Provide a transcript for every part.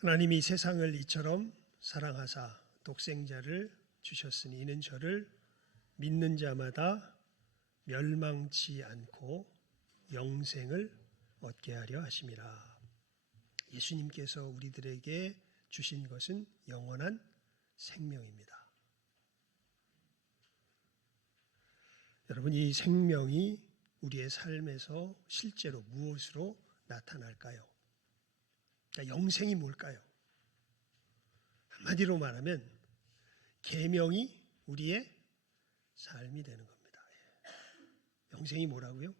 하나님이 세상을 이처럼 사랑하사 독생자를 주셨으니 이는 저를 믿는 자마다 멸망치 않고 영생을 얻게 하려 하심이라. 예수님께서 우리들에게 주신 것은 영원한 생명입니다. 여러분, 이 생명이 우리의 삶에서 실제로 무엇으로 나타날까요? 그러니까 영생이 뭘까요? 한마디로 말하면 계명이 우리의 삶이 되는 겁니다. 영생이 뭐라고요?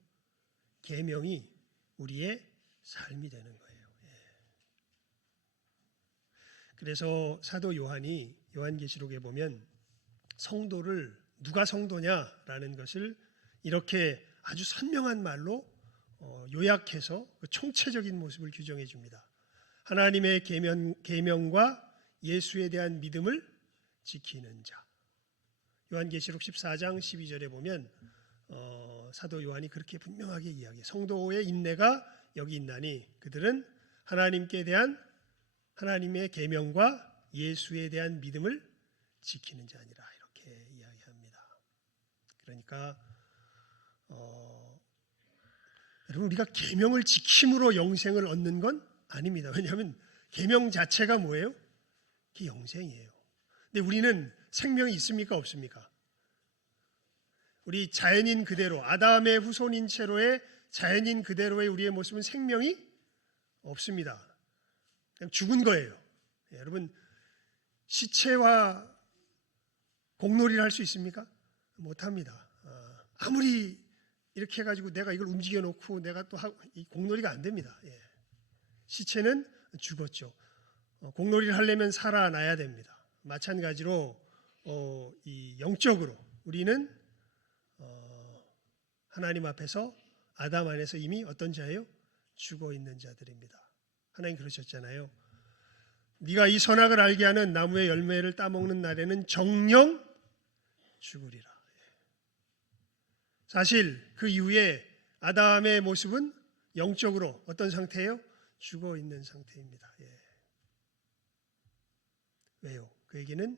계명이 우리의 삶이 되는 거예요. 그래서 사도 요한이 요한계시록에 보면 성도를 누가 성도냐라는 것을 이렇게 아주 선명한 말로 요약해서 총체적인 모습을 규정해 줍니다. 하나님의 계명과 예수에 대한 믿음을 지키는 자. 요한계시록 14장 12절에 보면 사도 요한이 그렇게 분명하게 이야기해요. 성도의 인내가 여기 있나니 그들은 하나님께 대한 하나님의 계명과 예수에 대한 믿음을 지키는 자니라, 이렇게 이야기합니다. 그러니까 여러분, 우리가 계명을 지킴으로 영생을 얻는 건 아닙니다. 왜냐하면 계명 자체가 뭐예요? 그게 영생이에요. 근데 우리는 생명이 있습니까? 없습니까? 우리 자연인 그대로, 아담의 후손인 채로의 자연인 그대로의 우리의 모습은 생명이 없습니다. 그냥 죽은 거예요. 여러분, 시체와 공놀이를 할 수 있습니까? 못합니다. 아무리 이렇게 해가지고 내가 이걸 움직여 놓고 내가 또 이 공놀이가 안 됩니다. 시체는 죽었죠. 공놀이를 하려면 살아나야 됩니다. 마찬가지로 이 영적으로 우리는 하나님 앞에서 아담 안에서 이미 어떤 자예요? 죽어 있는 자들입니다. 하나님 그러셨잖아요. 네가 이 선악을 알게 하는 나무의 열매를 따먹는 날에는 정녕 죽으리라. 사실 그 이후에 아담의 모습은 영적으로 어떤 상태예요? 죽어 있는 상태입니다. 왜요? 그에게는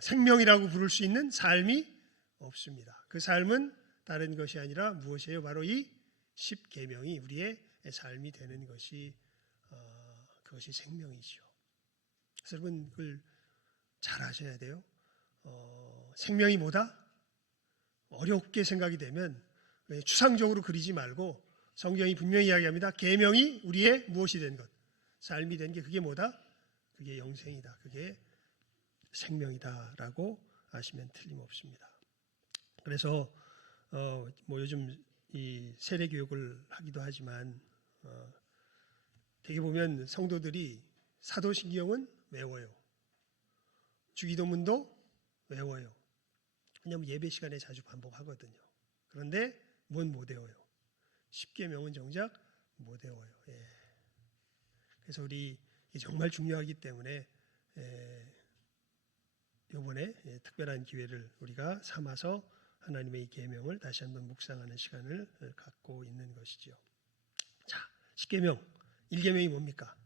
생명이라고 부를 수 있는 삶이 없습니다. 그 삶은 다른 것이 아니라 무엇이에요? 바로 이 십계명이 우리의 삶이 되는 것이 그것이 생명이죠. 그래서 여러분, 그걸 잘 아셔야 돼요. 생명이 뭐다? 어렵게 생각이 되면 추상적으로 그리지 말고 성경이 분명히 이야기합니다. 계명이 우리의 무엇이 된 것, 삶이 된 게 그게 뭐다? 그게 영생이다. 그게 생명이다라고 아시면 틀림없습니다. 그래서 뭐 요즘 이 세례 교육을 하기도 하지만 되게 보면 성도들이 사도신경은 외워요. 주기도문도 외워요. 왜냐하면 예배 시간에 자주 반복하거든요. 그런데 뭔 못 외워요? 십계명은 정작 못 외워요. 그래서 우리 정말 중요하기 때문에 이번에 특별한 기회를 우리가 삼아서 하나님의 이 계명을 다시 한번 묵상하는 시간을 갖고 있는 것이죠. 자, 십계명 1계명이 뭡니까?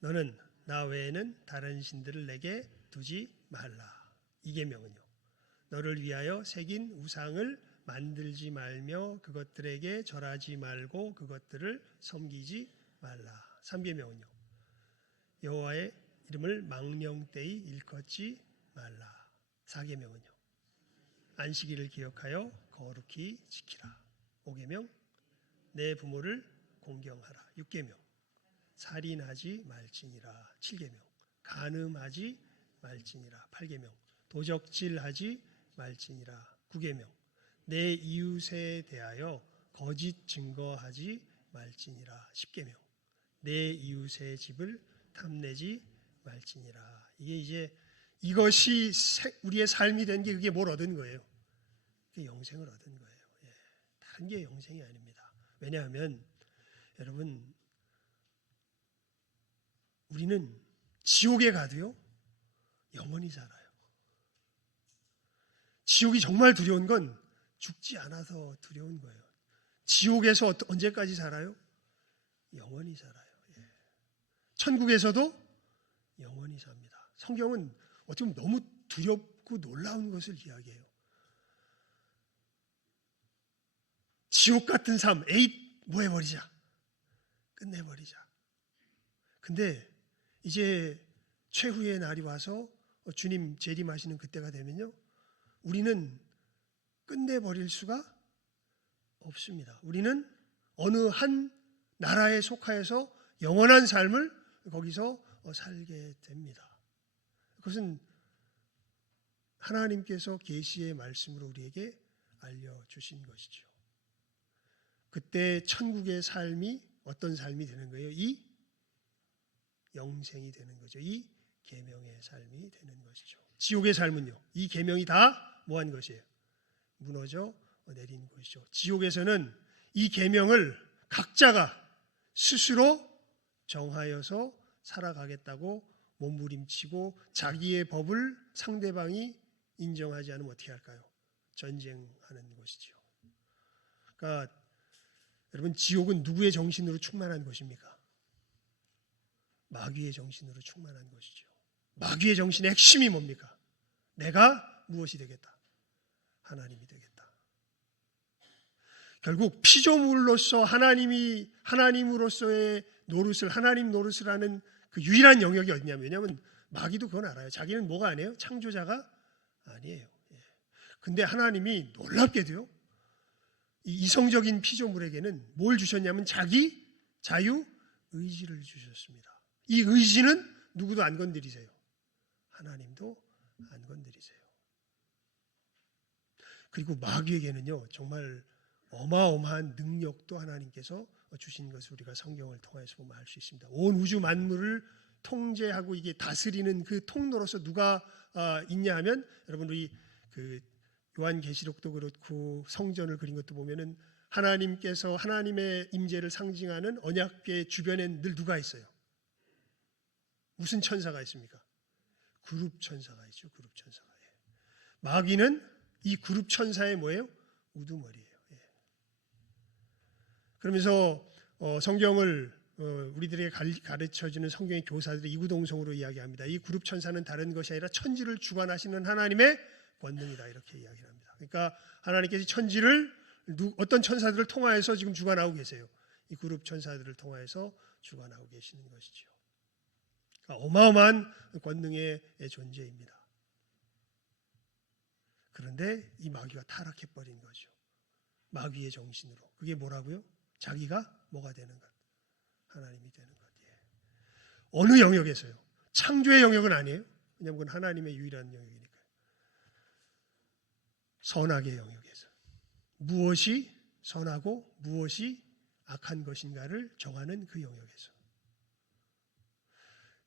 너는 나 외에는 다른 신들을 내게 두지 말라. 2계명은요? 너를 위하여 새긴 우상을 만들지 말며 그것들에게 절하지 말고 그것들을 섬기지 말라. 3계명은요? 여호와의 이름을 망령되이 일컫지 말라. 4계명은요? 안식일을 기억하여 거룩히 지키라. 5계명? 내 부모를 공경하라. 6계명? 살인하지 말지니라. 7계명? 간음하지 말지니라. 8계명? 도적질하지 말지니라. 9계명? 내 이웃에 대하여 거짓 증거하지 말지니라. 10계명? 내 이웃의 집을 탐내지 말지니라. 이것이 우리의 삶이 된 게 그게 뭘 얻은 거예요? 그게 영생을 얻은 거예요. 다른 게 영생이 아닙니다. 왜냐하면 여러분, 우리는 지옥에 가도요 영원히 살아요. 지옥이 정말 두려운 건 죽지 않아서 두려운 거예요. 지옥에서 언제까지 살아요? 영원히 살아요. 천국에서도 영원히 삽니다. 성경은 어떻게 보면 너무 두렵고 놀라운 것을 이야기해요. 지옥 같은 삶, 에잇 뭐 해버리자. 끝내버리자. 근데 이제 최후의 날이 와서 주님 재림하시는 그때가 되면요, 우리는 끝내버릴 수가 없습니다. 우리는 어느 한 나라에 속하여서 영원한 삶을 거기서 살게 됩니다. 그것은 하나님께서 계시의 말씀으로 우리에게 알려주신 것이죠. 그때 천국의 삶이 어떤 삶이 되는 거예요? 이 영생이 되는 거죠. 이 계명의 삶이 되는 것이죠. 지옥의 삶은요, 이 계명이 다 뭐한 것이에요? 무너져 내린 것이죠. 지옥에서는 이 계명을 각자가 스스로 정하여서 살아가겠다고 몸부림치고 자기의 법을 상대방이 인정하지 않으면 어떻게 할까요? 전쟁하는 것이죠. 그러니까 여러분, 지옥은 누구의 정신으로 충만한 것입니까? 마귀의 정신으로 충만한 것이죠. 마귀의 정신의 핵심이 뭡니까? 내가 무엇이 되겠다? 하나님이 되겠다. 결국 피조물로서 하나님으로서의 노릇을, 하나님 노릇을 하는 그 유일한 영역이 어디냐면, 왜냐하면 마귀도 그건 알아요. 자기는 뭐가 아니에요? 창조자가 아니에요. 근데 하나님이 놀랍게도요, 이 이성적인 피조물에게는 뭘 주셨냐면 자기 자유 의지를 주셨습니다. 이 의지는 누구도 안 건드리세요. 하나님도 안 건드리세요. 그리고 마귀에게는요, 정말 어마어마한 능력도 하나님께서 주신 것을 우리가 성경을 통해서 보면 알 수 있습니다. 온 우주 만물을 통제하고 이게 다스리는 그 통로로서 누가 있냐 하면, 여러분 우리 그 요한계시록도 그렇고 성전을 그린 것도 보면은 하나님께서 하나님의 임재를 상징하는 언약궤 주변엔 늘 누가 있어요? 무슨 천사가 있습니까? 그룹 천사가 있죠. 그룹 천사가. 마귀는 이 그룹 천사의 뭐예요? 우두머리예요. 그러면서 성경을 우리들에게 가르쳐주는 성경의 교사들이 이구동성으로 이야기합니다. 이 그룹 천사는 다른 것이 아니라 천지를 주관하시는 하나님의 권능이다, 이렇게 이야기를 합니다. 그러니까 하나님께서 천지를 어떤 천사들을 통하여서 지금 주관하고 계세요. 이 그룹 천사들을 통하여서 주관하고 계시는 것이죠. 그러니까 어마어마한 권능의 존재입니다. 그런데 이 마귀가 타락해버린 거죠. 마귀의 정신으로. 그게 뭐라고요? 자기가 뭐가 되는 것? 하나님이 되는 것. 어느 영역에서요? 창조의 영역은 아니에요. 왜냐하면 그건 하나님의 유일한 영역이니까요. 선악의 영역에서 무엇이 선하고 무엇이 악한 것인가를 정하는 그 영역에서,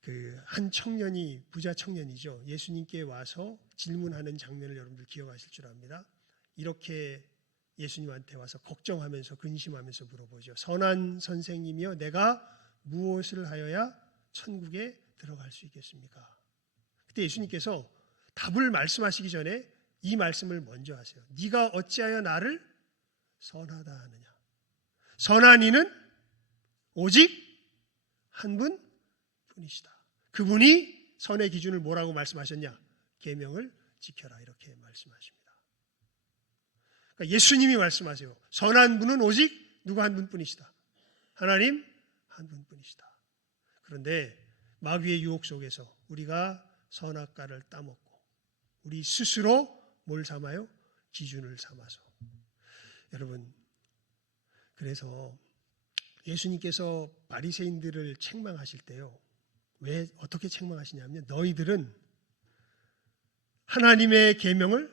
그 한 청년이, 부자 청년이죠, 예수님께 와서 질문하는 장면을 여러분들 기억하실 줄 압니다. 이렇게 예수님한테 와서 걱정하면서 근심하면서 물어보죠. 선한 선생님이여, 내가 무엇을 하여야 천국에 들어갈 수 있겠습니까? 그때 예수님께서 답을 말씀하시기 전에 이 말씀을 먼저 하세요. 네가 어찌하여 나를 선하다 하느냐? 선한 이는 오직 한 분뿐이시다. 그분이 선의 기준을 뭐라고 말씀하셨냐? 계명을 지켜라, 이렇게 말씀하십니다. 그러니까 예수님이 말씀하세요. 선한 분은 오직 누가 한 분뿐이시다. 하나님 한 분뿐이시다. 그런데 마귀의 유혹 속에서 우리가 선악과를 따먹고 우리 스스로 뭘 삼아요? 기준을 삼아서. 여러분, 그래서 예수님께서 바리새인들을 책망하실 때요, 왜 어떻게 책망하시냐면, 너희들은 하나님의 계명을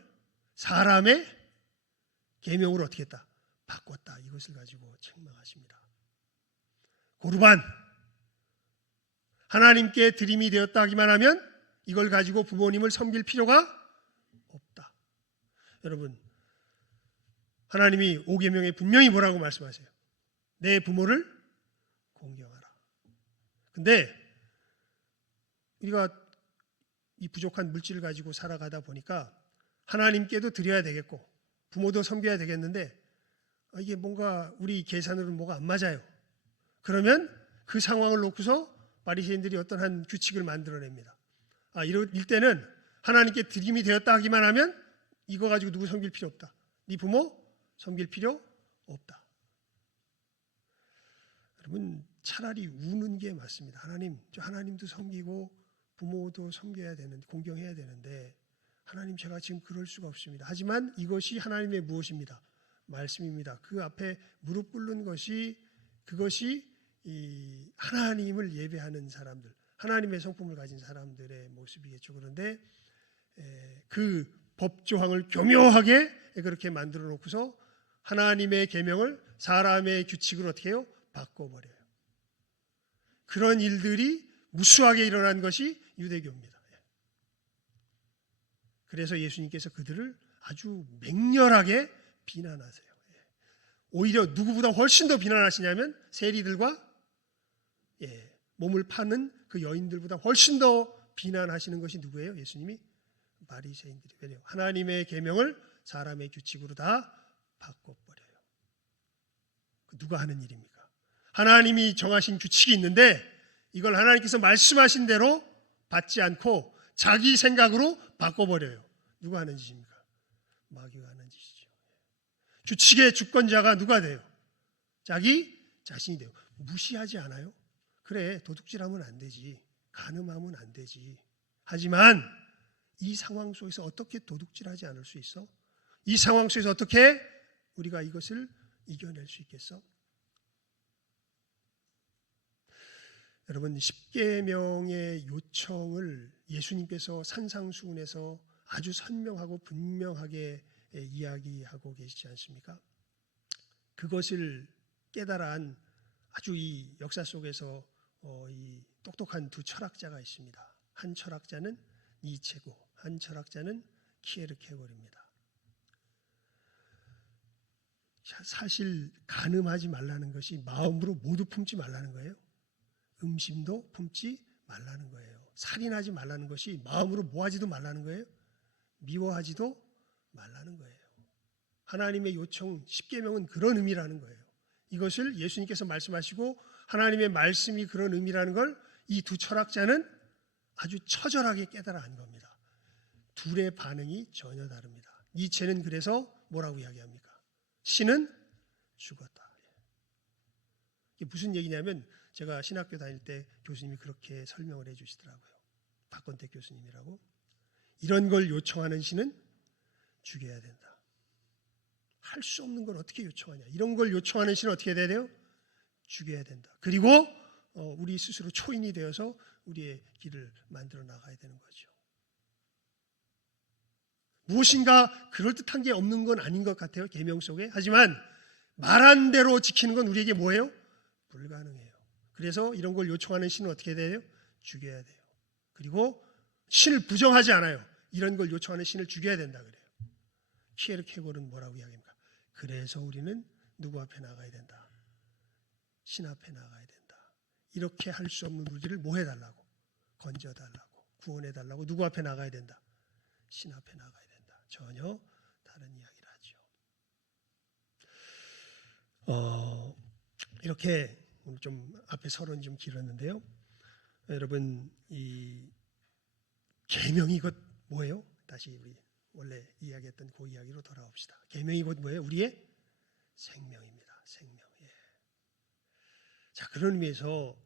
사람의 계명으로 어떻게 했다? 바꿨다. 이것을 가지고 책망하십니다. 고르반, 하나님께 드림이 되었다 하기만 하면 이걸 가지고 부모님을 섬길 필요가 없다. 여러분, 하나님이 5계명에 분명히 뭐라고 말씀하세요? 내 부모를 공경하라. 근데 우리가 이 부족한 물질을 가지고 살아가다 보니까 하나님께도 드려야 되겠고 부모도 섬겨야 되겠는데 이게 뭔가 우리 계산으로는 뭐가 안 맞아요. 그러면 그 상황을 놓고서 바리새인들이 어떤 한 규칙을 만들어냅니다. 이럴 때는 하나님께 드림이 되었다 하기만 하면 이거 가지고 누구 섬길 필요 없다. 네 부모 섬길 필요 없다. 여러분 차라리 우는 게 맞습니다. 하나님, 저 하나님도 섬기고 부모도 섬겨야 되는데, 공경해야 되는데 하나님 제가 지금 그럴 수가 없습니다. 하지만 이것이 하나님의 무엇입니다? 말씀입니다. 그 앞에 무릎 꿇는 것이, 그것이 이 하나님을 예배하는 사람들, 하나님의 성품을 가진 사람들의 모습이겠죠. 그런데 그 법조항을 교묘하게 그렇게 만들어 놓고서 하나님의 계명을 사람의 규칙으로 어떻게 해요? 바꿔버려요. 그런 일들이 무수하게 일어난 것이 유대교입니다. 그래서 예수님께서 그들을 아주 맹렬하게 비난하세요. 오히려 누구보다 훨씬 더 비난하시냐면 세리들과 몸을 파는 그 여인들보다 훨씬 더 비난하시는 것이 누구예요? 예수님이 바리새인들이. 왜냐하면 하나님의 계명을 사람의 규칙으로 다 바꿔버려요. 누가 하는 일입니까? 하나님이 정하신 규칙이 있는데 이걸 하나님께서 말씀하신 대로 받지 않고 자기 생각으로 바꿔버려요. 누가 하는 짓입니까? 마귀가 하는 짓이죠. 규칙의 주권자가 누가 돼요? 자기 자신이 돼요. 무시하지 않아요? 그래, 도둑질하면 안 되지, 간음하면 안 되지. 하지만 이 상황 속에서 어떻게 도둑질하지 않을 수 있어? 이 상황 속에서 어떻게 우리가 이것을 이겨낼 수 있겠어? 여러분, 십계명의 요청을 예수님께서 산상수훈에서 아주 선명하고 분명하게 이야기하고 계시지 않습니까? 그것을 깨달은 아주 이 역사 속에서 이 똑똑한 두 철학자가 있습니다. 한 철학자는 니체고, 한 철학자는 키에르케고르입니다. 사실 간음하지 말라는 것이 마음으로 모두 품지 말라는 거예요. 음심도 품지 말라는 거예요. 살인하지 말라는 것이 마음으로 뭐하지도 말라는 거예요. 미워하지도 말라는 거예요. 하나님의 요청, 십계명은 그런 의미라는 거예요. 이것을 예수님께서 말씀하시고 하나님의 말씀이 그런 의미라는 걸 이 두 철학자는 아주 처절하게 깨달아 안 겁니다. 둘의 반응이 전혀 다릅니다. 니체는 그래서 뭐라고 이야기합니까? 신은 죽었다. 이게 무슨 얘기냐면 제가 신학교 다닐 때 교수님이 그렇게 설명을 해 주시더라고요. 박건택 교수님이라고. 이런 걸 요청하는 신은 죽여야 된다. 할 수 없는 걸 어떻게 요청하냐. 이런 걸 요청하는 신은 어떻게 해야 돼요? 죽여야 된다. 그리고 우리 스스로 초인이 되어서 우리의 길을 만들어 나가야 되는 거죠. 무엇인가 그럴듯한 게 없는 건 아닌 것 같아요. 계명 속에. 하지만 말한 대로 지키는 건 우리에게 뭐예요? 불가능해요. 그래서 이런 걸 요청하는 신은 어떻게 해야 돼요? 죽여야 돼요. 그리고 신을 부정하지 않아요. 이런 걸 요청하는 신을 죽여야 된다 그래요. 키에르케고르는 뭐라고 이야기합니까? 그래서 우리는 누구 앞에 나가야 된다? 신 앞에 나가야 된다. 이렇게 할 수 없는 우리를 뭐 해달라고? 건져달라고, 구원해달라고. 누구 앞에 나가야 된다? 신 앞에 나가야 된다. 전혀 다른 이야기를 하죠. 이렇게 오늘 좀 앞에 서론이 좀 길었는데요. 여러분, 이 계명이 곧 뭐예요? 다시 우리 원래 이야기했던 그 이야기로 돌아옵시다. 계명이 곧 뭐예요? 우리의 생명입니다. 생명. 자, 그런 의미에서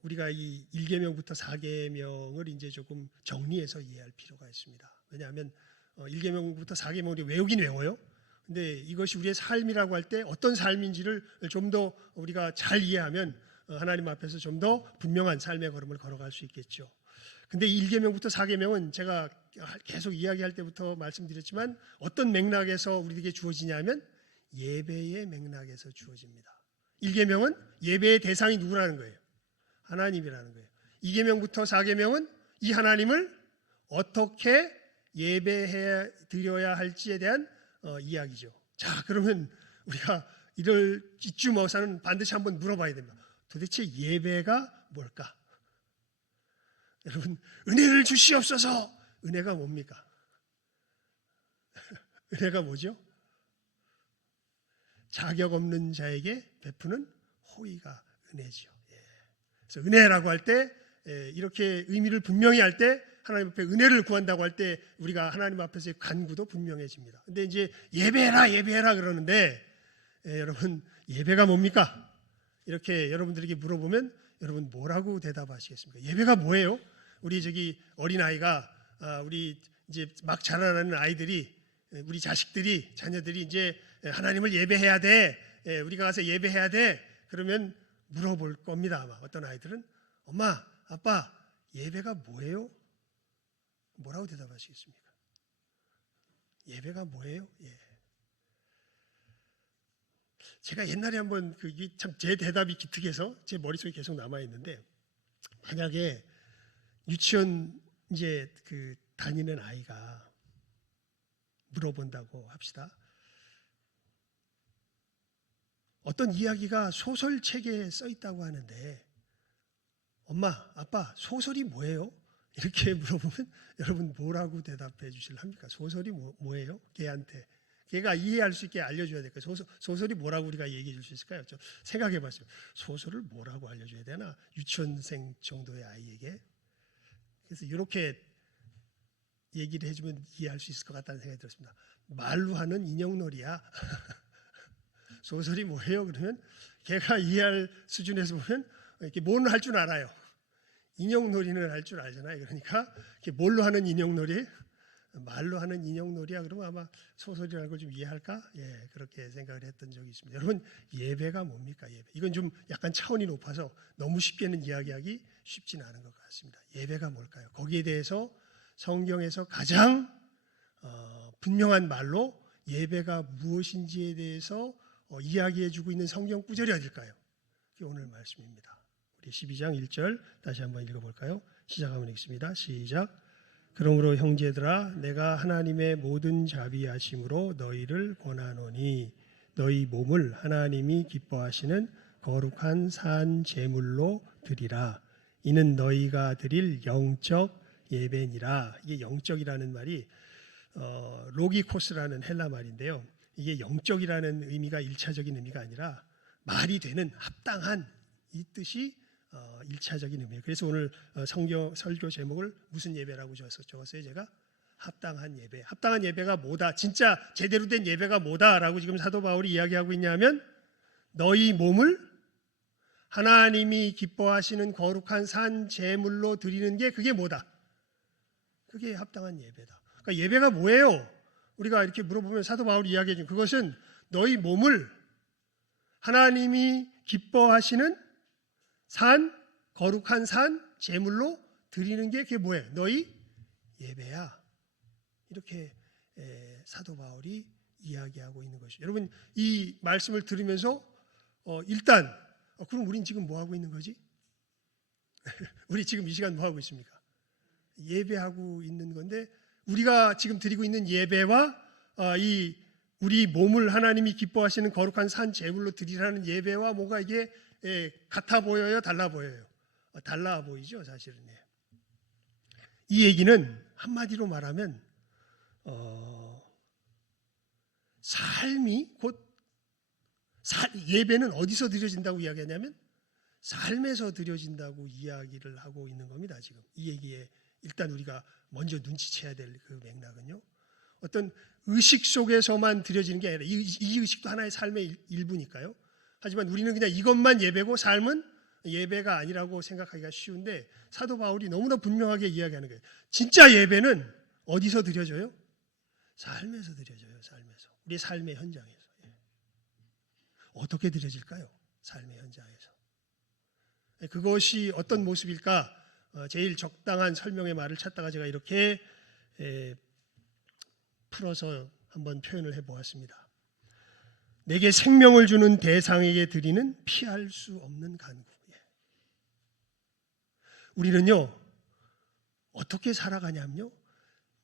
우리가 이 1계명부터 4계명을 이제 조금 정리해서 이해할 필요가 있습니다. 왜냐하면 1계명부터 4계명 우리 외우긴 외워요. 근데 이것이 우리의 삶이라고 할 때 어떤 삶인지를 좀 더 우리가 잘 이해하면 하나님 앞에서 좀 더 분명한 삶의 걸음을 걸어갈 수 있겠죠. 근데 1계명부터 4계명은 제가 계속 이야기할 때부터 말씀드렸지만 어떤 맥락에서 우리에게 주어지냐면 예배의 맥락에서 주어집니다. 1계명은 예배의 대상이 누구라는 거예요? 하나님이라는 거예요. 2계명부터 4계명은 이 하나님을 어떻게 예배해 드려야 할지에 대한 이야기죠. 자, 그러면 우리가 이럴 이쯤 와서는 반드시 한번 물어봐야 됩니다. 도대체 예배가 뭘까? 여러분, 은혜를 주시옵소서. 은혜가 뭡니까? 은혜가 뭐죠? 자격 없는 자에게 베푸는 호의가 은혜죠. 그래서 은혜라고 할 때 이렇게 의미를 분명히 할 때 하나님 앞에 은혜를 구한다고 할 때 우리가 하나님 앞에서의 간구도 분명해집니다. 근데 이제 예배해라 그러는데 여러분 예배가 뭡니까? 이렇게 여러분들에게 물어보면 여러분 뭐라고 대답하시겠습니까? 예배가 뭐예요? 우리 저기 어린아이가 우리 이제 막 자라나는 아이들이 우리 자식들이 자녀들이 이제 하나님을 예배해야 돼. 우리가 가서 예배해야 돼. 그러면 물어볼 겁니다. 아마 어떤 아이들은 엄마, 아빠, 예배가 뭐예요? 뭐라고 대답하시겠습니까? 예배가 뭐예요? 예. 제가 옛날에 한번 참 제 대답이 기특해서 제 머릿속에 계속 남아 있는데 만약에 유치원 이제 다니는 아이가 물어본다고 합시다. 어떤 이야기가 소설책에 써 있다고 하는데 엄마, 아빠, 소설이 뭐예요? 이렇게 물어보면 여러분 뭐라고 대답해 주실랍니까? 소설이 뭐예요? 걔한테. 걔가 이해할 수 있게 알려줘야 될까요? 소설이 뭐라고 우리가 얘기해 줄 수 있을까요? 좀 생각해 봤어요. 소설을 뭐라고 알려줘야 되나? 유치원생 정도의 아이에게. 그래서 이렇게 얘기를 해주면 이해할 수 있을 것 같다는 생각이 들었습니다. 말로 하는 인형놀이야. 소설이 뭐예요? 그러면 걔가 이해할 수준에서 보면 이렇게 뭐는 할 줄 알아요. 인형놀이는 할 줄 알잖아요. 그러니까 이렇게 뭘로 하는 인형놀이? 말로 하는 인형놀이야. 그러면 아마 소설이라는 걸 좀 이해할까? 예, 그렇게 생각을 했던 적이 있습니다. 여러분 예배가 뭡니까? 예배. 이건 좀 약간 차원이 높아서 너무 쉽게는 이야기하기 쉽지는 않은 것 같습니다. 예배가 뭘까요? 거기에 대해서 성경에서 가장 분명한 말로 예배가 무엇인지에 대해서 이야기해주고 있는 성경 구절이 어딜까요? 그게 오늘 말씀입니다. 우리 12장 1절 다시 한번 읽어볼까요? 시작하면 읽습니다. 시작. 그러므로 형제들아 내가 하나님의 모든 자비하심으로 너희를 권하노니 너희 몸을 하나님이 기뻐하시는 거룩한 산 제물로 드리라. 이는 너희가 드릴 영적 예배니라. 이게 영적이라는 말이 로기코스라는 헬라 말인데요. 이게 영적이라는 의미가 1차적인 의미가 아니라 말이 되는 합당한 이 뜻이 1차적인 의미예요. 그래서 오늘 성경 설교 제목을 무슨 예배라고 적었어요? 제가 합당한 예배. 합당한 예배가 뭐다? 진짜 제대로 된 예배가 뭐다라고 지금 사도 바울이 이야기하고 있냐면 너희 몸을 하나님이 기뻐하시는 거룩한 산 제물로 드리는 게 그게 뭐다? 그게 합당한 예배다. 그러니까 예배가 뭐예요? 우리가 이렇게 물어보면 사도 바울이 이야기해 준 그것은 너희 몸을 하나님이 기뻐하시는 거룩한 산 제물로 드리는 게 그게 뭐예요? 너희 예배야. 이렇게 사도 바울이 이야기하고 있는 것이죠. 여러분 이 말씀을 들으면서 일단 그럼 우린 지금 뭐 하고 있는 거지? 우리 지금 이 시간 뭐 하고 있습니까? 예배하고 있는 건데 우리가 지금 드리고 있는 예배와 이 우리 몸을 하나님이 기뻐하시는 거룩한 산 제물로 드리라는 예배와 뭐가 이게 같아 보여요? 달라 보여요? 달라 보이죠 사실은. 이 얘기는 한마디로 말하면 삶이 곧 예배는 어디서 드려진다고 이야기하냐면 삶에서 드려진다고 이야기를 하고 있는 겁니다. 지금 이 얘기에 일단 우리가 먼저 눈치채야 될 그 맥락은요. 어떤 의식 속에서만 드려지는 게 아니라 이 의식도 하나의 삶의 일부니까요. 하지만 우리는 그냥 이것만 예배고 삶은 예배가 아니라고 생각하기가 쉬운데 사도 바울이 너무나 분명하게 이야기하는 거예요. 진짜 예배는 어디서 드려져요? 삶에서 드려져요. 삶에서. 우리의 삶의 현장에서. 어떻게 드려질까요? 삶의 현장에서. 그것이 어떤 모습일까? 제일 적당한 설명의 말을 찾다가 제가 이렇게 풀어서 한번 표현을 해보았습니다. 내게 생명을 주는 대상에게 드리는 피할 수 없는 간구. 우리는요 어떻게 살아가냐면요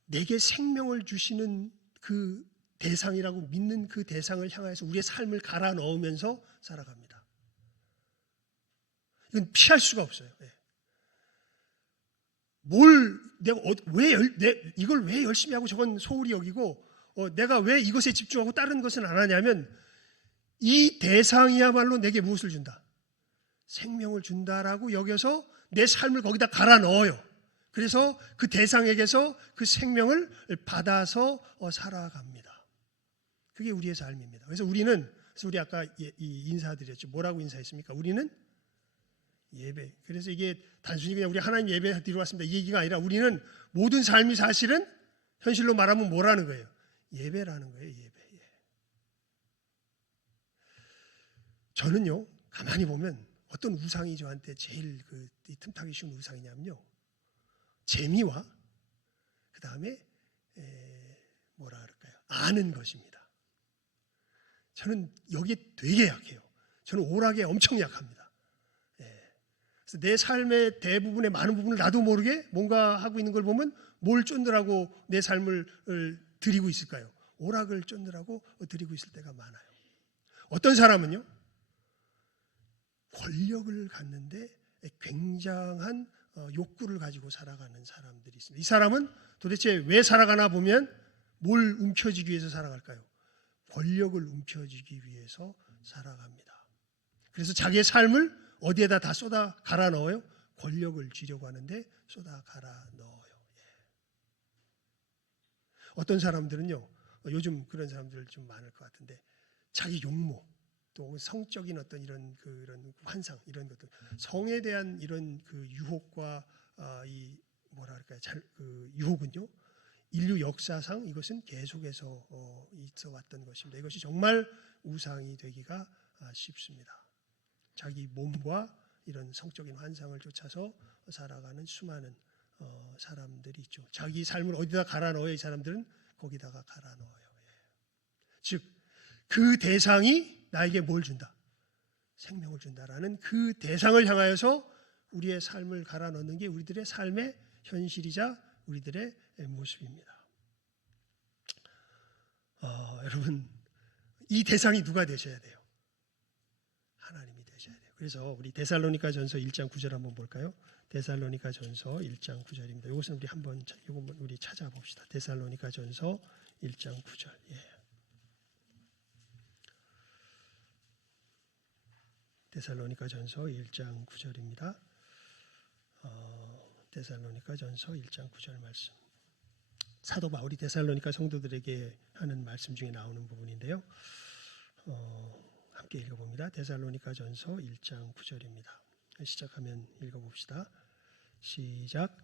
내게 생명을 주시는 그 대상이라고 믿는 그 대상을 향해서 우리의 삶을 갈아 넣으면서 살아갑니다. 이건 피할 수가 없어요. 내가 이걸 왜 열심히 하고 저건 소홀히 여기고 내가 왜 이것에 집중하고 다른 것은 안 하냐면 이 대상이야말로 내게 무엇을 준다? 생명을 준다라고 여겨서 내 삶을 거기다 갈아 넣어요. 그래서 그 대상에게서 그 생명을 받아서 살아갑니다. 그게 우리의 삶입니다. 그래서 우리 아까 인사드렸죠. 뭐라고 인사했습니까? 우리는 예배. 그래서 이게 단순히 그냥 우리 하나님 예배 드리러 왔습니다. 이 얘기가 아니라 우리는 모든 삶이 사실은 현실로 말하면 뭐라는 거예요? 예배라는 거예요. 예배. 저는요, 가만히 보면 어떤 우상이 저한테 제일 틈타기 쉬운 우상이냐면요, 재미와 그 다음에 뭐라 그럴까요? 아는 것입니다. 저는 여기에 되게 약해요. 저는 오락에 엄청 약합니다. 그래서 내 삶의 대부분의 많은 부분을 나도 모르게 뭔가 하고 있는 걸 보면 뭘 쫓느라고 내 삶을 드리고 있을까요? 오락을 쫓느라고 드리고 있을 때가 많아요. 어떤 사람은요, 권력을 갖는데 굉장한 욕구를 가지고 살아가는 사람들이 있습니다. 이 사람은 도대체 왜 살아가나 보면 뭘 움켜쥐기 위해서 살아갈까요? 권력을 움켜쥐기 위해서 살아갑니다. 그래서 자기의 삶을 어디에다 다 쏟아 갈아 넣어요? 권력을 쥐려고 하는데 쏟아 갈아 넣어요. 어떤 사람들은요, 요즘 그런 사람들 좀 많을 것 같은데, 자기 욕망, 또 성적인 어떤 그런 환상, 이런 것들, 성에 대한 이런 그 유혹과 이 뭐라 그럴까요? 유혹은요, 인류 역사상 이것은 계속해서 있어 왔던 것입니다. 이것이 정말 우상이 되기가 쉽습니다. 자기 몸과 이런 성적인 환상을 쫓아서 살아가는 수많은 사람들이 있죠. 자기 삶을 어디다 갈아 넣어요? 이 사람들은 거기다가 갈아 넣어요. 즉, 그 대상이 나에게 뭘 준다? 생명을 준다라는 그 대상을 향하여서 우리의 삶을 갈아 넣는 게 우리들의 삶의 현실이자 우리들의 모습입니다. 여러분, 이 대상이 누가 되셔야 돼요? 하나님이 되셔야 돼요. 그래서 우리 데살로니가전서 1장 9절 한번 볼까요? 데살로니가전서 1장 9절입니다. 이것은 우리 찾아봅시다. 데살로니가전서 1장 9절. 데살로니가전서 1장 9절입니다. 데살로니가전서 1장 9절 말씀. 사도 바울이 데살로니가 성도들에게 하는 말씀 중에 나오는 부분인데요. 함께 읽어봅니다. 데살로니가전서 1장 9절입니다. 시작하면 읽어봅시다. 시작.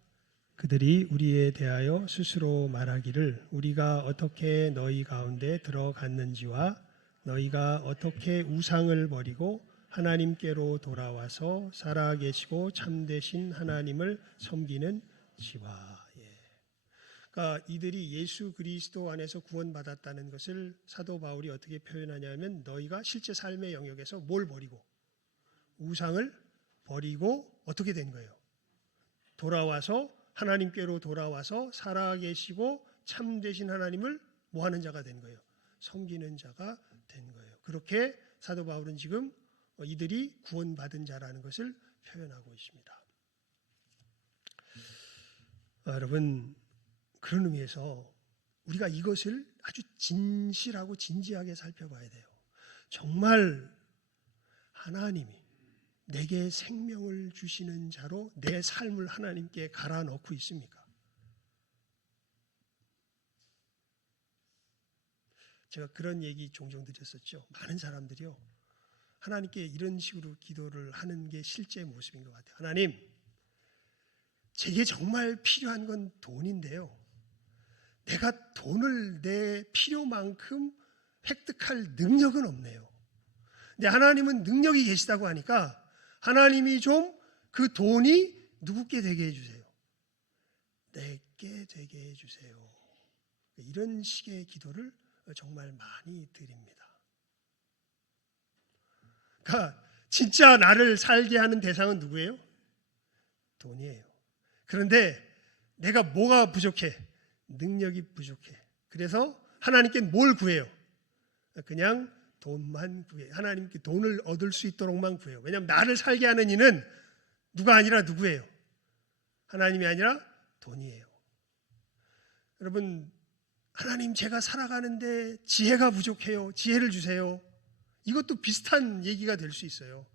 그들이 우리에 대하여 스스로 말하기를 우리가 어떻게 너희 가운데 들어갔는지와 너희가 어떻게 우상을 버리고 하나님께로 돌아와서 살아계시고 참되신 하나님을 섬기는지와. 그러니까 이들이 예수 그리스도 안에서 구원받았다는 것을 사도 바울이 어떻게 표현하냐면, 너희가 실제 삶의 영역에서 뭘 버리고, 우상을 버리고 어떻게 된 거예요? 돌아와서 하나님께로 돌아와서 살아계시고 참되신 하나님을 뭐 하는 자가 된 거예요? 섬기는 자가 된 거예요. 그렇게 사도 바울은 지금 이들이 구원받은 자라는 것을 표현하고 있습니다. 여러분, 그런 의미에서 우리가 이것을 아주 진실하고 진지하게 살펴봐야 돼요. 정말 하나님이 내게 생명을 주시는 자로 내 삶을 하나님께 갈아 넣고 있습니까? 제가 그런 얘기 종종 드렸었죠. 많은 사람들이요, 하나님께 이런 식으로 기도를 하는 게 실제 모습인 것 같아요. 하나님, 제게 정말 필요한 건 돈인데요, 내가 돈을 내 필요만큼 획득할 능력은 없네요. 근데 하나님은 능력이 계시다고 하니까 하나님이 좀 그 돈이 누구께 되게 해주세요? 내게 되게 해주세요. 이런 식의 기도를 정말 많이 드립니다. 그러니까 진짜 나를 살게 하는 대상은 누구예요? 돈이에요. 그런데 내가 뭐가 부족해? 능력이 부족해. 그래서 하나님께 뭘 구해요? 그냥 돈만 구해요. 하나님께 돈을 얻을 수 있도록만 구해요. 왜냐하면 나를 살게 하는 이는 누가 아니라 누구예요? 하나님이 아니라 돈이에요. 여러분, 하나님, 제가 살아가는데 지혜가 부족해요. 지혜를 주세요. 이것도 비슷한 얘기가 될 수 있어요.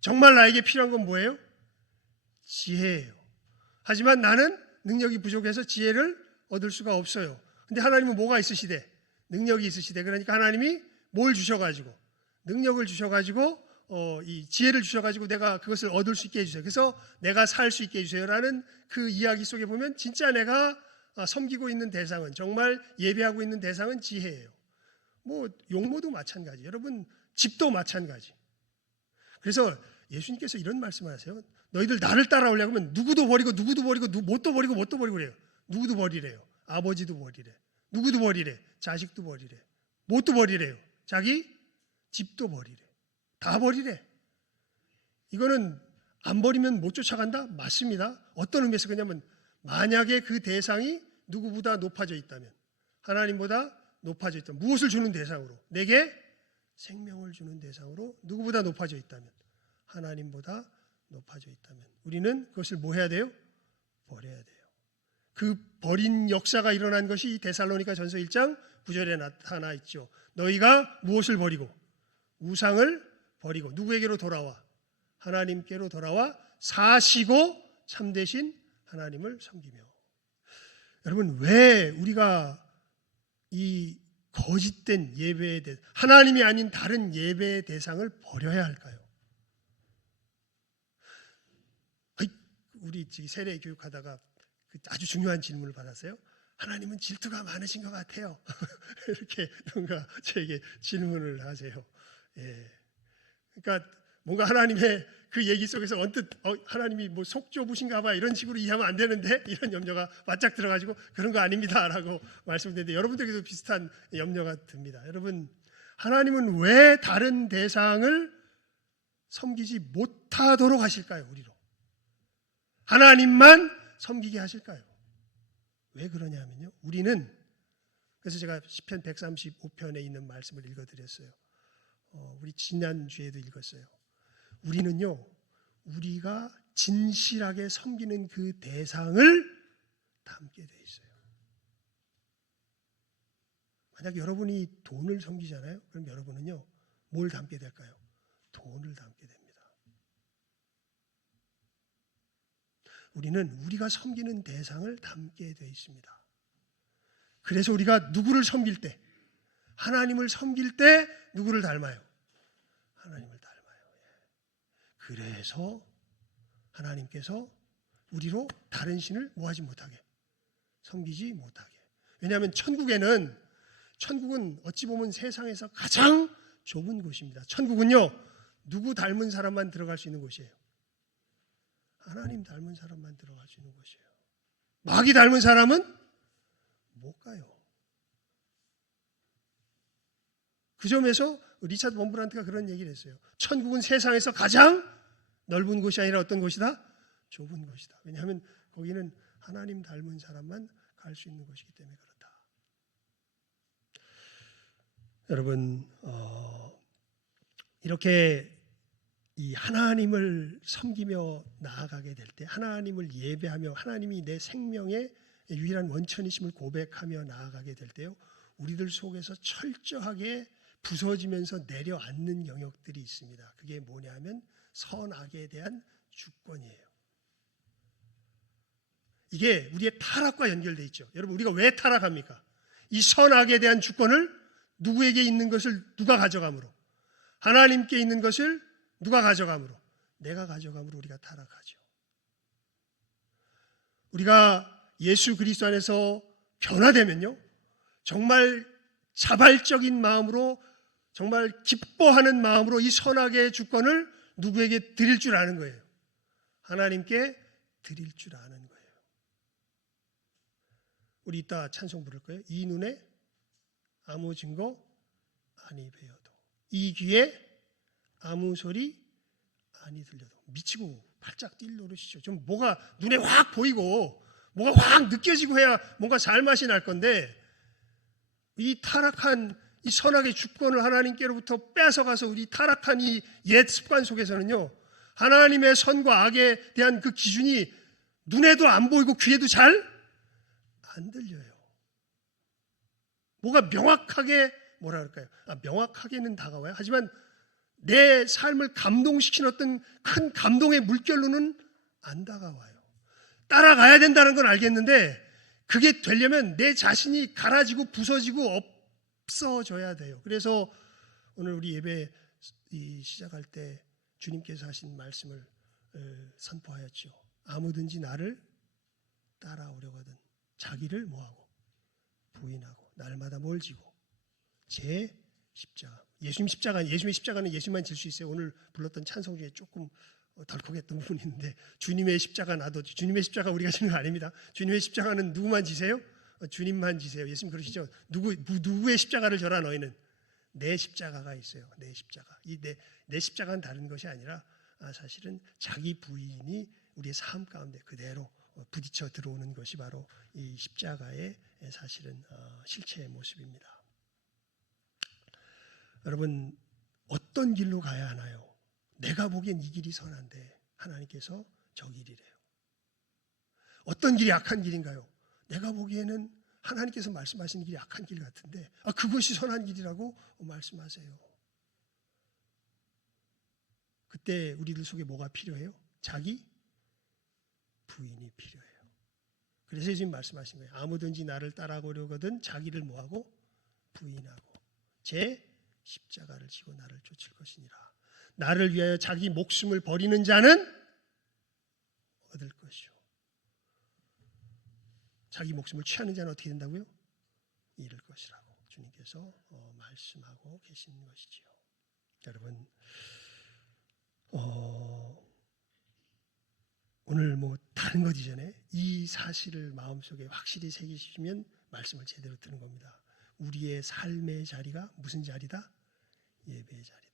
정말 나에게 필요한 건 뭐예요? 지혜예요. 하지만 나는 능력이 부족해서 지혜를 얻을 수가 없어요. 근데 하나님은 뭐가 있으시대? 능력이 있으시대. 그러니까 하나님이 뭘 주셔가지고, 능력을 주셔가지고 이 지혜를 주셔가지고 내가 그것을 얻을 수 있게 해주세요. 그래서 내가 살 수 있게 해주세요라는 그 이야기 속에 보면 진짜 내가 섬기고 있는 대상은, 정말 예배하고 있는 대상은 지혜예요. 뭐 용모도 마찬가지, 여러분 집도 마찬가지. 그래서 예수님께서 이런 말씀을 하세요. 너희들 나를 따라오려고 하면 누구도 버리고 뭣도 버리고 그래요. 누구도 버리래요. 아버지도 버리래. 누구도 버리래. 자식도 버리래. 뭣도 버리래요. 자기 집도 버리래. 다 버리래. 이거는 안 버리면 못 쫓아간다? 맞습니다. 어떤 의미에서 그냐면 만약에 그 대상이 누구보다 높아져 있다면, 하나님보다 높아져 있다면, 무엇을 주는 대상으로? 내게 생명을 주는 대상으로 누구보다 높아져 있다면, 하나님보다 높아져 있다면 우리는 그것을 뭐 해야 돼요? 버려야 돼요. 그 버린 역사가 일어난 것이 이 데살로니가 전서 1장 9절에 나타나 있죠. 너희가 무엇을 버리고? 우상을 버리고 누구에게로 돌아와? 하나님께로 돌아와 사시고 참되신 하나님을 섬기며. 여러분, 왜 우리가 이 거짓된 예배의 대상, 하나님이 아닌 다른 예배의 대상을 버려야 할까요? 우리 세례 교육하다가 아주 중요한 질문을 받았어요. 하나님은 질투가 많으신 것 같아요. 이렇게 누군가 저에게 질문을 하세요. 예. 그러니까 뭔가 하나님의 그 얘기 속에서 언뜻 하나님이 뭐 속 좁으신가 봐 이런 식으로 이해하면 안 되는데, 이런 염려가 바짝 들어가지고 그런 거 아닙니다 라고 말씀드렸는데, 여러분들에게도 비슷한 염려가 듭니다. 여러분, 하나님은 왜 다른 대상을 섬기지 못하도록 하실까요? 우리로 하나님만 섬기게 하실까요? 왜 그러냐면요, 우리는, 그래서 제가 시편 135편에 있는 말씀을 읽어드렸어요. 우리 지난주에도 읽었어요. 우리는요, 우리가 진실하게 섬기는 그 대상을 담게 돼 있어요. 만약 여러분이 돈을 섬기잖아요. 그럼 여러분은요, 뭘 담게 될까요? 돈을 담게 됩니다. 우리는 우리가 섬기는 대상을 담게 돼 있습니다. 그래서 우리가 누구를 섬길 때, 하나님을 섬길 때 누구를 닮아요? 하나님을 닮아요. 그래서 하나님께서 우리로 다른 신을 뭐하지 못하게, 섬기지 못하게. 왜냐하면 천국은 어찌 보면 세상에서 가장 좁은 곳입니다. 천국은요, 누구 닮은 사람만 들어갈 수 있는 곳이에요. 하나님 닮은 사람만 들어갈 수 있는 곳이에요. 마귀 닮은 사람은 못 가요. 그 점에서 리차드 범브란트가 그런 얘기를 했어요. 천국은 세상에서 가장 넓은 곳이 아니라 어떤 곳이다? 좁은 곳이다. 왜냐하면 거기는 하나님 닮은 사람만 갈 수 있는 곳이기 때문에 그렇다. 여러분, 이렇게 이 하나님을 섬기며 나아가게 될 때, 하나님을 예배하며 하나님이 내 생명의 유일한 원천이심을 고백하며 나아가게 될 때요, 우리들 속에서 철저하게 부서지면서 내려앉는 영역들이 있습니다. 그게 뭐냐면 선악에 대한 주권이에요. 이게 우리의 타락과 연결되어 있죠. 여러분, 우리가 왜 타락합니까? 이 선악에 대한 주권을 누구에게 있는 것을 누가 가져감으로? 하나님께 있는 것을 누가 가져감으로? 내가 가져감으로 우리가 타락하죠. 우리가 예수 그리스도 안에서 변화되면요, 정말 자발적인 마음으로, 정말 기뻐하는 마음으로 이 선악의 주권을 누구에게 드릴 줄 아는 거예요. 하나님께 드릴 줄 아는 거예요. 우리 이따 찬송 부를 거예요. 이 눈에 아무 증거 아니 배어도, 이 귀에 아무 소리 아니 들려도. 미치고 발작 뛸 노릇이죠. 좀 뭐가 눈에 확 보이고 뭐가 확 느껴지고 해야 뭔가 살맛이 날 건데, 이 타락한 이 선악의 주권을 하나님께로부터 뺏어가서 우리 타락한 이 옛 습관 속에서는요, 하나님의 선과 악에 대한 그 기준이 눈에도 안 보이고 귀에도 잘 안 들려요. 뭐가 명확하게, 뭐라 그럴까요? 명확하게는 다가와요. 하지만 내 삶을 감동시키는 어떤 큰 감동의 물결로는 안 다가와요. 따라가야 된다는 건 알겠는데 그게 되려면 내 자신이 갈아지고 부서지고 없어져야 돼요. 그래서 오늘 우리 예배 시작할 때 주님께서 하신 말씀을 선포하였죠. 아무든지 나를 따라오려거든 자기를 뭐하고 부인하고 날마다 뭘 지고 제 십자가. 예수님의 십자가는 예수만 질 수 있어요. 오늘 불렀던 찬송 중에 조금 덜컥했던 부분이 있는데 주님의 십자가 나도 주님의 십자가 우리가 지는 거 아닙니다. 주님의 십자가는 누구만 지세요? 주님만 지세요. 예수님 그러시죠. 누구의 십자가를 져라 너희는? 내 십자가가 있어요. 내 십자가. 내 십자가는 다른 것이 아니라 사실은 자기 부인이 우리의 삶 가운데 그대로 부딪혀 들어오는 것이 바로 이 십자가의 사실은 실체의 모습입니다. 여러분 어떤 길로 가야 하나요? 내가 보기엔 이 길이 선한데 하나님께서 저 길이래요. 어떤 길이 악한 길인가요? 내가 보기에는 하나님께서 말씀하시는 길이 악한 길 같은데 그것이 선한 길이라고 말씀하세요. 그때 우리들 속에 뭐가 필요해요? 자기 부인이 필요해요. 그래서 지금 말씀하신 거예요. 아무든지 나를 따라오려거든 자기를 뭐하고 부인하고 제 십자가를 지고 나를 쫓을 것이니라. 나를 위하여 자기 목숨을 버리는 자는 얻을 것이요. 자기 목숨을 취하는 자는 어떻게 된다고요? 잃을 것이라고 주님께서 말씀하고 계신 것이지요. 여러분 오늘 뭐 다른 것 이전에 이 사실을 마음속에 확실히 새기시면 말씀을 제대로 듣는 겁니다. 우리의 삶의 자리가 무슨 자리다? 예배의 자리다.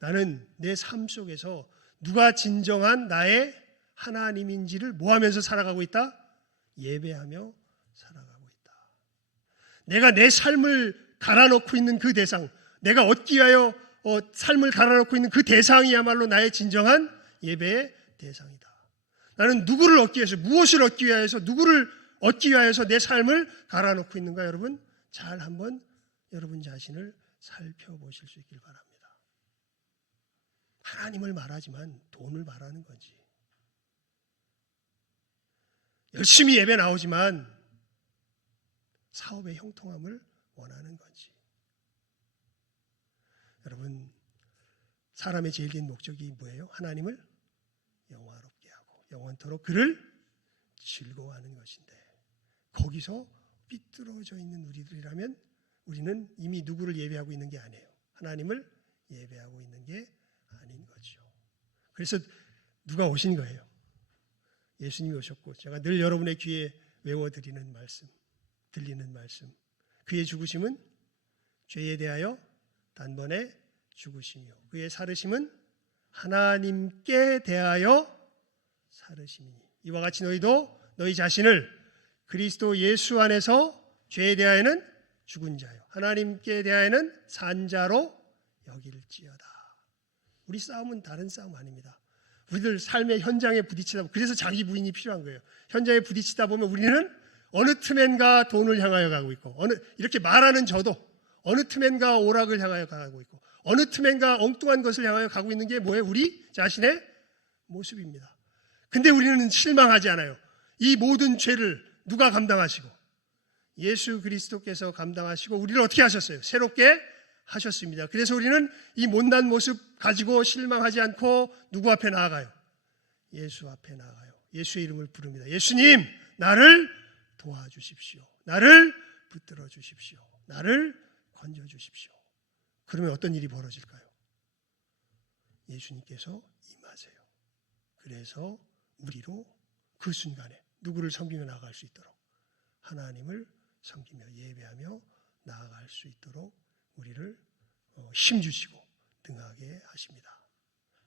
나는 내 삶 속에서 누가 진정한 나의 하나님인지를 뭐하면서 살아가고 있다? 예배하며 살아가고 있다. 내가 내 삶을 갈아놓고 있는 그 대상, 내가 얻기 위하여 삶을 갈아놓고 있는 그 대상이야말로 나의 진정한 예배의 대상이다. 나는 누구를 얻기 위해서, 무엇을 얻기 위하여서, 누구를 얻기 위하여서 내 삶을 갈아놓고 있는가? 여러분 잘 한번 여러분 자신을 살펴보실 수 있길 바랍니다. 하나님을 말하지만 돈을 말하는 건지, 열심히 예배 나오지만 사업의 형통함을 원하는 건지. 여러분 사람의 제일 긴 목적이 뭐예요? 하나님을 영화롭게 하고 영원토록 그를 즐거워하는 것인데 거기서 삐뚤어져 있는 우리들이라면 우리는 이미 누구를 예배하고 있는 게 아니에요. 하나님을 예배하고 있는 게 아닌 거죠. 그래서 누가 오신 거예요? 예수님이 오셨고 제가 늘 여러분의 귀에 외워드리는 말씀, 들리는 말씀, 그의 죽으심은 죄에 대하여 단번에 죽으시며 그의 살으심은 하나님께 대하여 살으심이니 이와 같이 너희도 너희 자신을 그리스도 예수 안에서 죄에 대하여는 죽은 자요 하나님께 대하여는 산 자로 여길지어다. 우리 싸움은 다른 싸움 아닙니다. 우리들 삶의 현장에 부딪히다 보면 그래서 자기 부인이 필요한 거예요. 현장에 부딪히다 보면 우리는 어느 틈엔가 돈을 향하여 가고 있고 이렇게 말하는 저도 어느 틈엔가 오락을 향하여 가고 있고 어느 틈엔가 엉뚱한 것을 향하여 가고 있는 게 뭐예요? 우리 자신의 모습입니다. 근데 우리는 실망하지 않아요. 이 모든 죄를 누가 감당하시고 예수 그리스도께서 감당하시고 우리를 어떻게 하셨어요? 새롭게 하셨습니다. 그래서 우리는 이 못난 모습 가지고 실망하지 않고 누구 앞에 나아가요? 예수 앞에 나아가요. 예수의 이름을 부릅니다. 예수님 나를 도와주십시오. 나를 붙들어 주십시오. 나를 건져 주십시오. 그러면 어떤 일이 벌어질까요? 예수님께서 임하세요. 그래서 우리로 그 순간에 누구를 섬기며 나아갈 수 있도록 하나님을 섬기며 예배하며 나아갈 수 있도록 우리를 힘주시고 능하게 하십니다.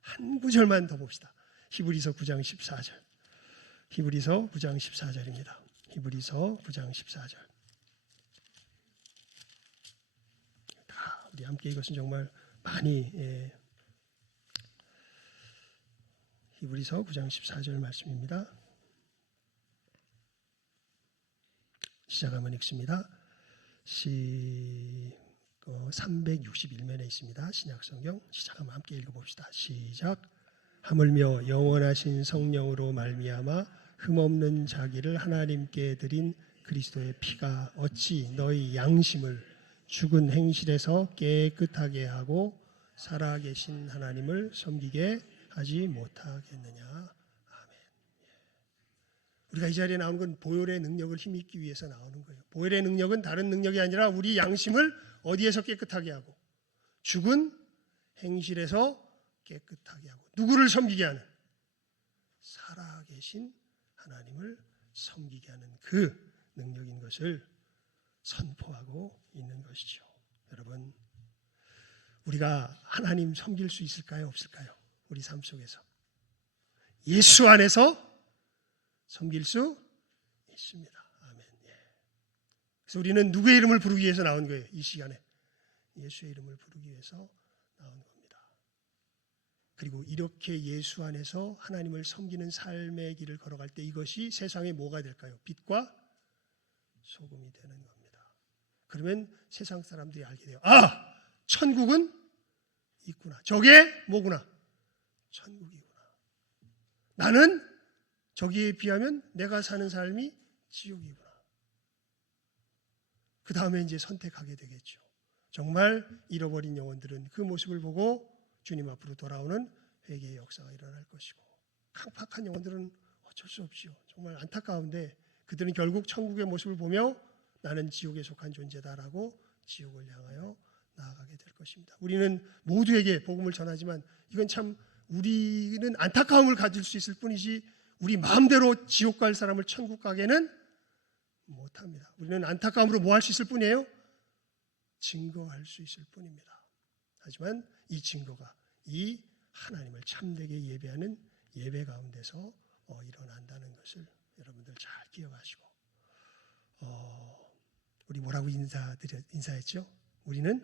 한 구절만 더 봅시다. 히브리서 9장 14절. 히브리서 9장 14절입니다. 히브리서 9장 14절. 다 우리 함께 이것은 정말 많이 히브리서 9장 14절 말씀입니다. 시작하면 읽습니다. 361면에 있습니다. 신약성경 시작하면 함께 읽어봅시다. 시작. 하물며 영원하신 성령으로 말미암아 흠없는 자기를 하나님께 드린 그리스도의 피가 어찌 너희 양심을 죽은 행실에서 깨끗하게 하고 살아계신 하나님을 섬기게 하지 못하겠느냐. 아멘. 우리가 이 자리에 나오는 건 보혈의 능력을 힘입기 위해서 나오는 거예요. 보혈의 능력은 다른 능력이 아니라 우리 양심을 어디에서 깨끗하게 하고 죽은 행실에서 깨끗하게 하고 누구를 섬기게 하는, 살아계신 하나님을 섬기게 하는 그 능력인 것을 선포하고 있는 것이죠. 여러분, 우리가 하나님 섬길 수 있을까요? 없을까요? 우리 삶 속에서 예수 안에서 섬길 수 있습니다. 아멘. 그래서 우리는 누구의 이름을 부르기 위해서 나온 거예요? 이 시간에 예수의 이름을 부르기 위해서 나온 겁니다. 그리고 이렇게 예수 안에서 하나님을 섬기는 삶의 길을 걸어갈 때 이것이 세상에 뭐가 될까요? 빛과 소금이 되는 겁니다. 그러면 세상 사람들이 알게 돼요. 아! 천국은 있구나. 저게 뭐구나? 천국이구나. 나는 저기에 비하면 내가 사는 삶이 지옥이구나. 그 다음에 이제 선택하게 되겠죠. 정말 잃어버린 영혼들은 그 모습을 보고 주님 앞으로 돌아오는 회개의 역사가 일어날 것이고, 강팍한 영혼들은 어쩔 수 없지요. 정말 안타까운데 그들은 결국 천국의 모습을 보며 나는 지옥에 속한 존재다라고 지옥을 향하여 나아가게 될 것입니다. 우리는 모두에게 복음을 전하지만 이건 참 우리는 안타까움을 가질 수 있을 뿐이지 우리 마음대로 지옥 갈 사람을 천국 가게는 못합니다. 우리는 안타까움으로 뭐 할 수 있을 뿐이에요? 증거할 수 있을 뿐입니다. 하지만 이 증거가 이 하나님을 참되게 예배하는 예배 가운데서 일어난다는 것을 여러분들 잘 기억하시고, 우리 뭐라고 인사했죠? 우리는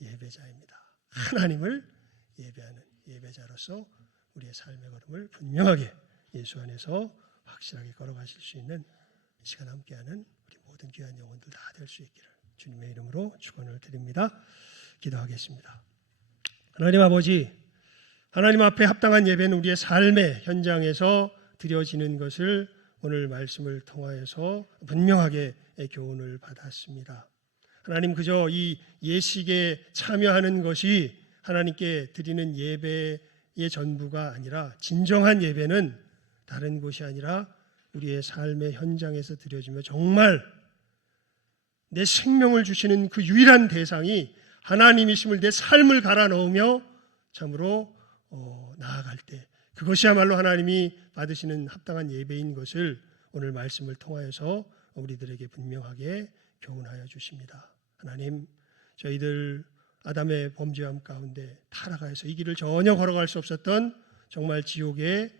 예배자입니다. 하나님을 예배하는 예배자로서 우리의 삶의 걸음을 분명하게 예수 안에서 확실하게 걸어가실 수 있는 이 시간 함께하는 우리 모든 귀한 영혼들 다 될 수 있기를 주님의 이름으로 축원을 드립니다. 기도하겠습니다. 하나님 아버지, 하나님 앞에 합당한 예배는 우리의 삶의 현장에서 드려지는 것을 오늘 말씀을 통하여서 분명하게 교훈을 받았습니다. 하나님, 그저 이 예식에 참여하는 것이 하나님께 드리는 예배의 전부가 아니라 진정한 예배는 다른 곳이 아니라 우리의 삶의 현장에서 드려지며 정말 내 생명을 주시는 그 유일한 대상이 하나님이심을 내 삶을 갈아 넣으며 참으로 나아갈 때 그것이야말로 하나님이 받으시는 합당한 예배인 것을 오늘 말씀을 통하여서 우리들에게 분명하게 교훈하여 주십니다. 하나님, 저희들 아담의 범죄함 가운데 타락하여서 이 길을 전혀 걸어갈 수 없었던 정말 지옥의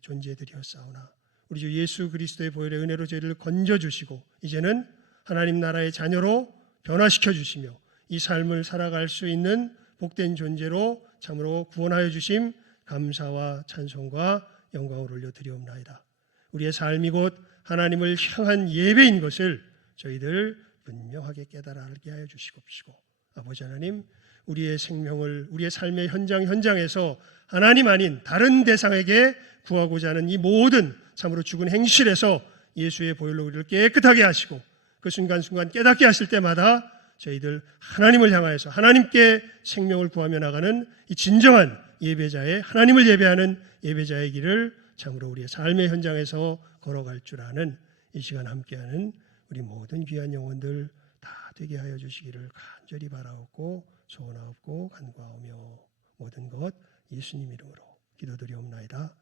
존재들이었사오나 우리 주 예수 그리스도의 보혈의 은혜로 저희를 건져주시고 이제는 하나님 나라의 자녀로 변화시켜 주시며 이 삶을 살아갈 수 있는 복된 존재로 참으로 구원하여 주심 감사와 찬송과 영광을 올려드리옵나이다. 우리의 삶이 곧 하나님을 향한 예배인 것을 저희들 분명하게 깨달아 알게 하여 주시옵시고, 아버지 하나님, 우리의 생명을 우리의 삶의 현장에서 하나님 아닌 다른 대상에게 구하고자 하는 이 모든 참으로 죽은 행실에서 예수의 보혈로 우리를 깨끗하게 하시고 그 순간순간 깨닫게 하실 때마다 저희들 하나님을 향하여서 하나님께 생명을 구하며 나가는 이 진정한 예배자의, 하나님을 예배하는 예배자의 길을 참으로 우리의 삶의 현장에서 걸어갈 줄 아는 이 시간 함께하는 우리 모든 귀한 영혼들 다 되게 하여 주시기를 간절히 바라옵고 소원하옵고 간구하오며 모든 것 예수님 이름으로 기도드리옵나이다.